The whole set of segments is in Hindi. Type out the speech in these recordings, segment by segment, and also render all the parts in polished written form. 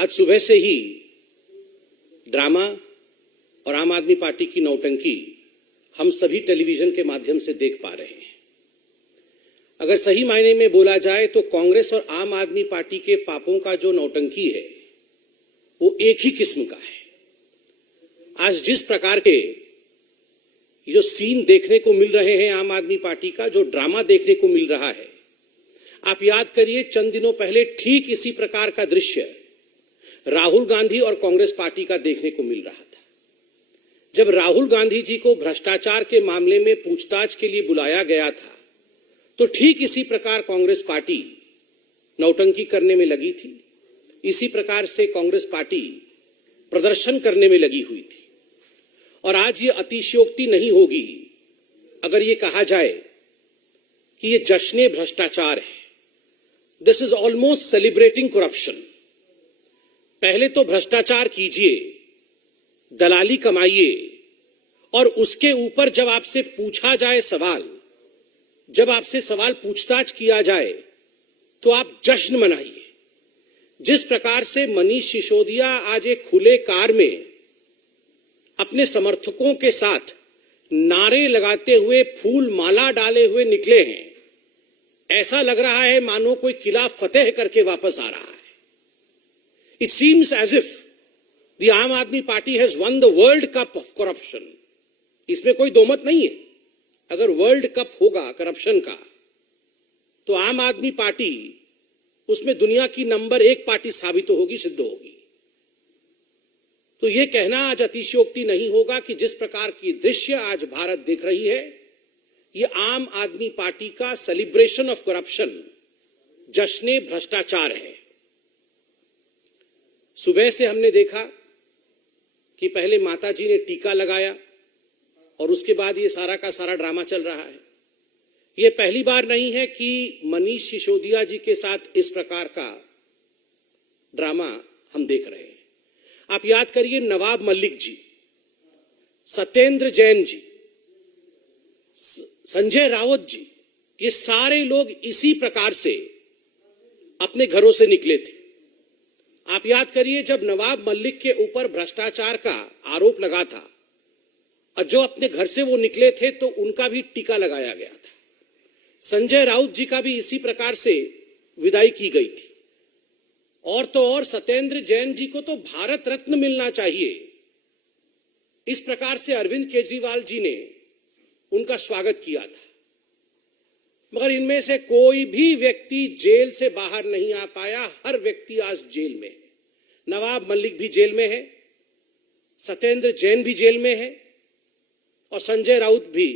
आज सुबह से ही ड्रामा और आम आदमी पार्टी की नौटंकी हम सभी टेलीविजन के माध्यम से देख पा रहे हैं। अगर सही मायने में बोला जाए तो कांग्रेस और आम आदमी पार्टी के पापों का जो नौटंकी है वो एक ही किस्म का है। आज जिस प्रकार के जो सीन देखने को मिल रहे हैं आम आदमी पार्टी का, जो ड्रामा देखने को मिल रहा है, आप याद करिए चंद दिनों पहले ठीक इसी प्रकार का दृश्य राहुल गांधी और कांग्रेस पार्टी का देखने को मिल रहा था। जब राहुल गांधी जी को भ्रष्टाचार के मामले में पूछताछ के लिए बुलाया गया था तो ठीक इसी प्रकार कांग्रेस पार्टी नौटंकी करने में लगी थी। इसी प्रकार से कांग्रेस पार्टी प्रदर्शन करने में लगी हुई थी। और आज ये अतिशयोक्ति नहीं होगी अगर ये कहा जाए कि ये जश्न भ्रष्टाचार है। This is almost celebrating corruption. पहले तो भ्रष्टाचार कीजिए, दलाली कमाइए, और उसके ऊपर जब आपसे पूछा जाए सवाल, जब आपसे सवाल पूछताछ किया जाए तो आप जश्न मनाइए। जिस प्रकार से मनीष सिसोदिया आज एक खुले कार में अपने समर्थकों के साथ नारे लगाते हुए, फूल माला डाले हुए निकले हैं, ऐसा लग रहा है मानो कोई किला फतेह करके वापस आ रहा है। It seems as if the Aam Aadmi Party has won the world cup of corruption. इसमें कोई दो मत नहीं है। अगर वर्ल्ड कप होगा करप्शन का तो आम आदमी पार्टी उसमें दुनिया की नंबर 1 पार्टी साबित होगी, सिद्ध होगी। तो यह कहना आज अतिशयोक्ति नहीं होगा कि जिस प्रकार की दृश्य आज भारत देख रही है, यह आम आदमी पार्टी का सेलिब्रेशन ऑफ करप्शन, जश्न भ्रष्टाचार है। सुबह से हमने देखा कि पहले माताजी ने टीका लगाया और उसके बाद ये सारा का सारा ड्रामा चल रहा है। ये पहली बार नहीं है कि मनीष सिसोदिया जी के साथ इस प्रकार का ड्रामा हम देख रहे हैं। आप याद करिए नवाब मलिक जी, सत्येंद्र जैन जी, संजय राउत जी, ये सारे लोग इसी प्रकार से अपने घरों से निकले थे। आप याद करिए जब नवाब मलिक के ऊपर भ्रष्टाचार का आरोप लगा था और जो अपने घर से वो निकले थे तो उनका भी टीका लगाया गया था। संजय राउत जी का भी इसी प्रकार से विदाई की गई थी। और तो और सत्येंद्र जैन जी को तो भारत रत्न मिलना चाहिए। इस प्रकार से अरविंद केजरीवाल जी ने उनका स्वागत किया था। मगर इनमें से कोई भी व्यक्ति जेल से बाहर नहीं आ पाया। हर व्यक्ति आज जेल में है। नवाब मलिक भी जेल में है, सत्येंद्र जैन भी जेल में है और संजय राउत भी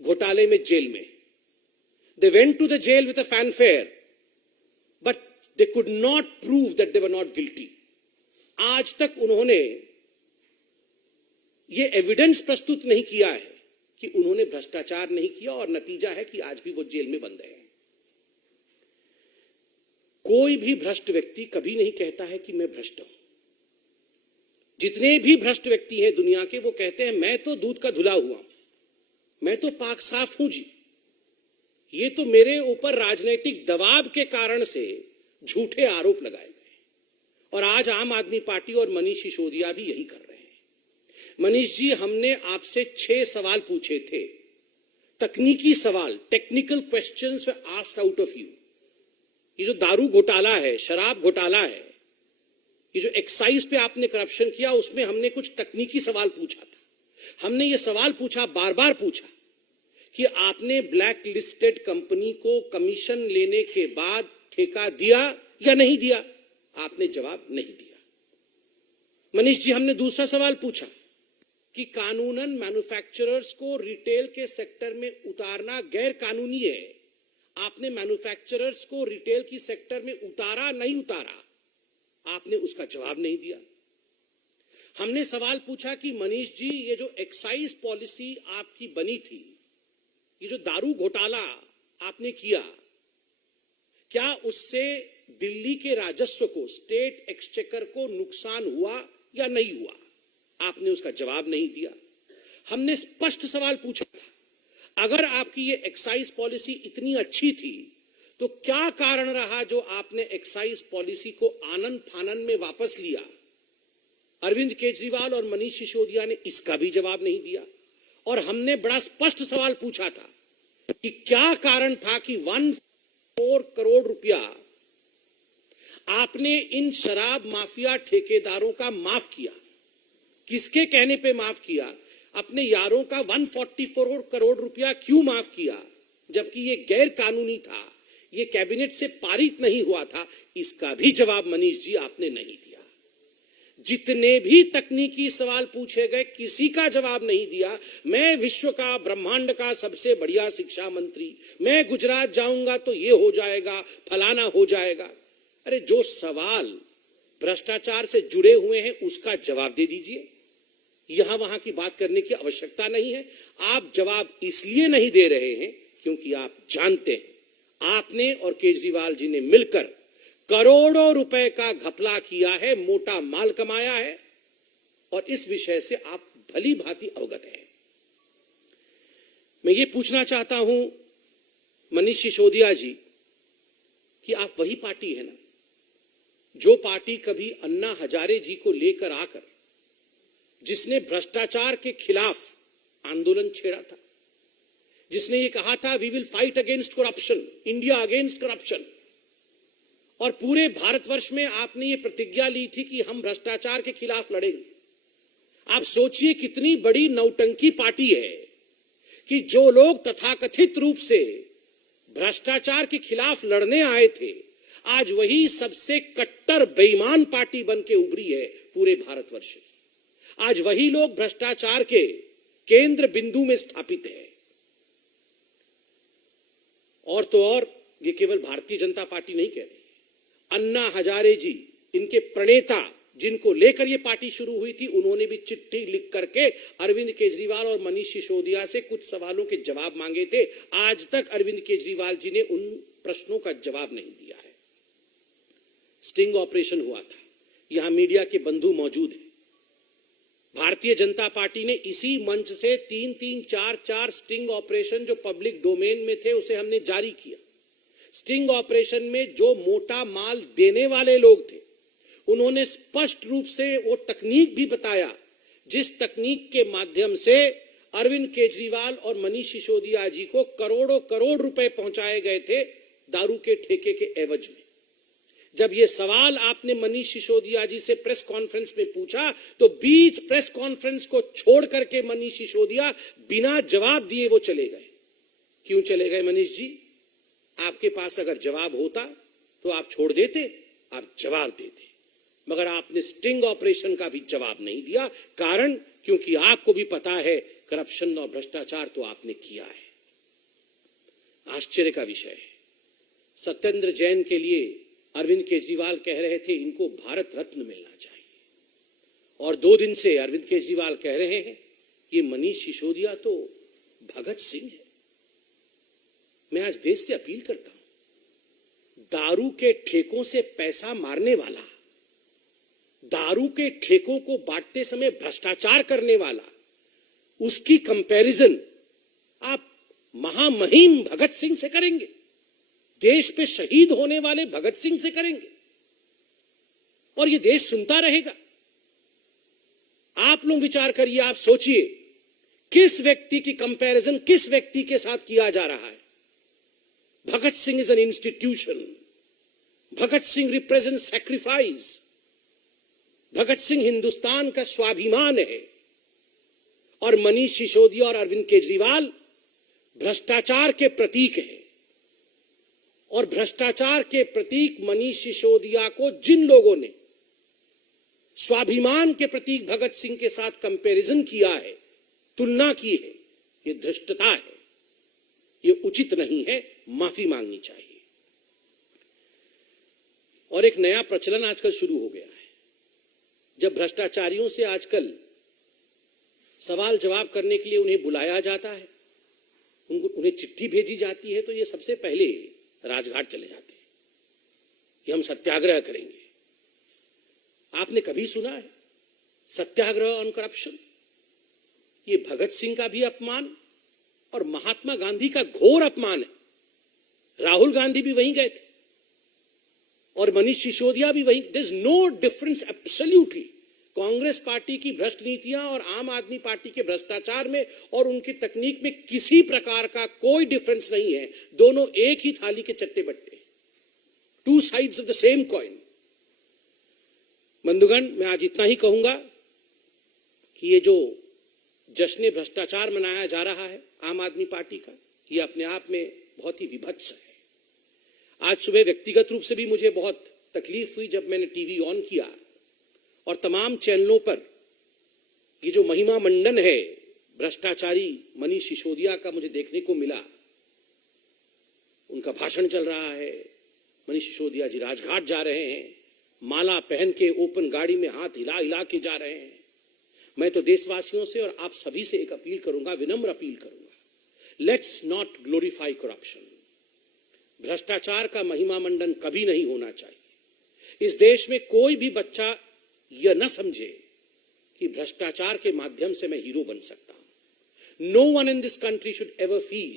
घोटाले में जेल में है। They went to the jail with a fanfare, but they could not prove that they were not guilty. आज तक उन्होंने ये एविडेंस प्रस्तुत नहीं किया है कि उन्होंने भ्रष्टाचार नहीं किया और नतीजा है कि आज भी वो जेल में बंद है। कोई भी भ्रष्ट व्यक्ति कभी नहीं कहता है कि मैं भ्रष्ट हूं। जितने भी भ्रष्ट व्यक्ति हैं दुनिया के, वो कहते हैं मैं तो दूध का धुला हुआ हूं, मैं तो पाक साफ हूं जी। ये तो मेरे ऊपर राजनीतिक दबाव के कारण से झूठे आरोप लगाए गए। और आज आम आदमी पार्टी और मनीष सिसोदिया भी यही कर रहे हैं। मनीष जी, हमने आपसे 6 सवाल पूछे थे, तकनीकी सवाल, technical questions were asked out of you. ये जो दारू घोटाला है, शराब घोटाला है, ये जो एक्साइज पे आपने करप्शन किया, उसमें हमने कुछ तकनीकी सवाल पूछा था। हमने ये सवाल पूछा, बार बार पूछा कि आपने ब्लैक लिस्टेड कंपनी को कमीशन लेने के बाद ठेका दिया या नहीं दिया। आपने जवाब नहीं दिया। मनीष जी, हमने दूसरा सवाल पूछा कि कानूनन मैन्युफैक्चरर्स को रिटेल के सेक्टर में उतारना गैर कानूनी है। आपने मैन्युफैक्चरर्स को रिटेल की सेक्टर में उतारा नहीं उतारा, आपने उसका जवाब नहीं दिया। हमने सवाल पूछा कि मनीष जी, ये जो एक्साइज पॉलिसी आपकी बनी थी, ये जो दारू घोटाला आपने किया, क्या उससे दिल्ली के राजस्व को, स्टेट एक्सचेकर को नुकसान हुआ या नहीं हुआ? आपने उसका जवाब नहीं दिया। हमने स्पष्ट सवाल पूछा था, अगर आपकी ये एक्साइज पॉलिसी इतनी अच्छी थी तो क्या कारण रहा जो आपने एक्साइज पॉलिसी को आनन फानन में वापस लिया? अरविंद केजरीवाल और मनीष सिसोदिया ने इसका भी जवाब नहीं दिया। और हमने बड़ा स्पष्ट सवाल पूछा था कि क्या कारण था कि 1.4 करोड़ रुपया आपने इन शराब माफिया ठेकेदारों का माफ किया। किसके कहने पे माफ किया? अपने यारों का 144 करोड़ रुपया क्यों माफ किया, जबकि ये गैर कानूनी था, ये कैबिनेट से पारित नहीं हुआ था? इसका भी जवाब मनीष जी आपने नहीं दिया। जितने भी तकनीकी सवाल पूछे गए किसी का जवाब नहीं दिया। मैं विश्व का, ब्रह्मांड का सबसे बढ़िया शिक्षा मंत्री, मैं गुजरात जाऊंगा तो ये हो जाएगा, फलाना हो जाएगा। अरे जो सवाल भ्रष्टाचार से जुड़े हुए हैं उसका जवाब दे दीजिए। यहां वहां की बात करने की आवश्यकता नहीं है। आप जवाब इसलिए नहीं दे रहे हैं क्योंकि आप जानते हैं आपने और केजरीवाल जी ने मिलकर करोड़ों रुपए का घपला किया है, मोटा माल कमाया है, और इस विषय से आप भली भांति अवगत हैं। मैं ये पूछना चाहता हूं मनीष सिसोदिया जी कि आप वही पार्टी है ना जो पार्टी कभी अन्ना हजारे जी को लेकर आकर, जिसने भ्रष्टाचार के खिलाफ आंदोलन छेड़ा था, जिसने ये कहा था we will fight against corruption, India against corruption, और पूरे भारतवर्ष में आपने ये प्रतिज्ञा ली थी कि हम भ्रष्टाचार के खिलाफ लड़ेंगे। आप सोचिए कितनी बड़ी नौटंकी पार्टी है कि जो लोग तथाकथित रूप से भ्रष्टाचार के खिलाफ लड़ने आए थे, आज वही सबसे कट्टर बेईमान पार्टी बन के उभरी है पूरे भारतवर्ष की। आज वही लोग भ्रष्टाचार के केंद्र बिंदु में स्थापित है। और तो और ये केवल भारतीय जनता पार्टी नहीं कह रही, अन्ना हजारे जी, इनके प्रणेता, जिनको लेकर ये पार्टी शुरू हुई थी, उन्होंने भी चिट्ठी लिख करके अरविंद केजरीवाल और मनीष सिसोदिया से कुछ सवालों के जवाब मांगे थे। आज तक अरविंद केजरीवाल जी ने उन प्रश्नों का जवाब नहीं दिया है। स्टिंग ऑपरेशन हुआ था, यहां मीडिया के बंधु मौजूद हैं। भारतीय जनता पार्टी ने इसी मंच से 3-4 स्टिंग ऑपरेशन जो पब्लिक डोमेन में थे उसे हमने जारी किया। स्टिंग ऑपरेशन में जो मोटा माल देने वाले लोग थे उन्होंने स्पष्ट रूप से वो तकनीक भी बताया जिस तकनीक के माध्यम से अरविंद केजरीवाल और मनीष सिसोदिया जी को करोड़ों करोड़ रुपए पहुंचाए गए थे दारू के ठेके के एवज में। जब ये सवाल आपने मनीष सिसोदिया जी से प्रेस कॉन्फ्रेंस में पूछा तो बीच प्रेस कॉन्फ्रेंस को छोड़ करके मनीष सिसोदिया बिना जवाब दिए वो चले गए। क्यों चले गए मनीष जी? आपके पास अगर जवाब होता तो आप छोड़ देते, आप जवाब देते, मगर आपने स्टिंग ऑपरेशन का भी जवाब नहीं दिया। कारण क्योंकि आपको भी पता है करप्शन और भ्रष्टाचार तो आपने किया है। आश्चर्य का विषय है, सत्येंद्र जैन के लिए अरविंद केजरीवाल कह रहे थे इनको भारत रत्न मिलना चाहिए, और 2 दिन से अरविंद केजरीवाल कह रहे हैं कि मनीष सिसोदिया तो भगत सिंह है। मैं आज देश से अपील करता हूं, दारू के ठेकों से पैसा मारने वाला, दारू के ठेकों को बांटते समय भ्रष्टाचार करने वाला, उसकी कंपैरिजन आप महामहिम भगत सिंह से करेंगे, देश पे शहीद होने वाले भगत सिंह से करेंगे, और ये देश सुनता रहेगा। आप लोग विचार करिए, आप सोचिए किस व्यक्ति की कंपैरिजन किस व्यक्ति के साथ किया जा रहा है। Bhagat Singh is an institution, Bhagat Singh represent sacrifice, Bhagat Singh Hindustan का स्वाभिमान है, और मनीष सिसोदिया और अरविंद केजरीवाल भ्रष्टाचार के प्रतीक है। और भ्रष्टाचार के प्रतीक मनीष सिसोदिया को जिन लोगों ने स्वाभिमान के प्रतीक भगत सिंह के साथ कंपैरिजन किया है, तुलना की है, ये धृष्टता है, ये उचित नहीं है, माफी मांगनी चाहिए। और एक नया प्रचलन आजकल शुरू हो गया है, जब भ्रष्टाचारियों से आजकल सवाल जवाब करने के लिए उन्हें बुलाया जाता है, उन्हें चिट्ठी भेजी जाती है, तो ये सबसे पहले राजघाट चले जाते हैं कि हम सत्याग्रह करेंगे। आपने कभी सुना है सत्याग्रह ऑन करप्शन? ये भगत सिंह का भी अपमान और महात्मा गांधी का घोर अपमान है। राहुल गांधी भी वहीं गए थे और मनीष सिसोदिया भी वहीं। There is no difference absolutely Congress party की भ्रष्ट नीतियां और आम आदमी पार्टी के भ्रष्टाचार में और उनकी तकनीक में किसी प्रकार का कोई डिफरेंस नहीं है। दोनों एक ही थाली के चट्टे बट्टे, two sides of the same coin. बंधुगण, मैं आज इतना ही कहूंगा कि ये जो जश्न भ्रष्टाचार मनाया जा रहा है आम आदमी पार्टी का, ये अपने आप में बहुत ही विभत्स है। आज सुबह व्यक्तिगत रूप से भी मुझे बहुत तकलीफ हुई जब मैंने टीवी ऑन किया और तमाम चैनलों पर ये जो महिमा मंडन है भ्रष्टाचारी मनीष सिसोदिया का मुझे देखने को मिला। उनका भाषण चल रहा है, मनीष सिसोदिया जी राजघाट जा रहे हैं, माला पहन के ओपन गाड़ी में हाथ हिला हिला के जा रहे हैं। मैं तो देशवासियों से और आप सभी से एक अपील करूंगा, विनम्र अपील करूंगा, लेट्स नॉट ग्लोरीफाई करप्शन। भ्रष्टाचार का महिमा मंडन कभी नहीं होना चाहिए। इस देश में कोई भी बच्चा यह न समझे कि भ्रष्टाचार के माध्यम से मैं हीरो बन सकता हूं। No one in this country should ever feel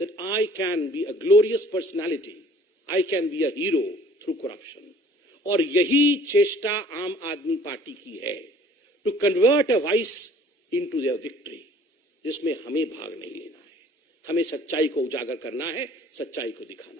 that I can be a glorious personality, I can be a hero through corruption. और यही चेष्टा आम आदमी पार्टी की है, to convert a vice into their victory, जिसमें हमें भाग नहीं लेना है। हमें सच्चाई को उजागर करना है, सच्चाई को दिखाना है।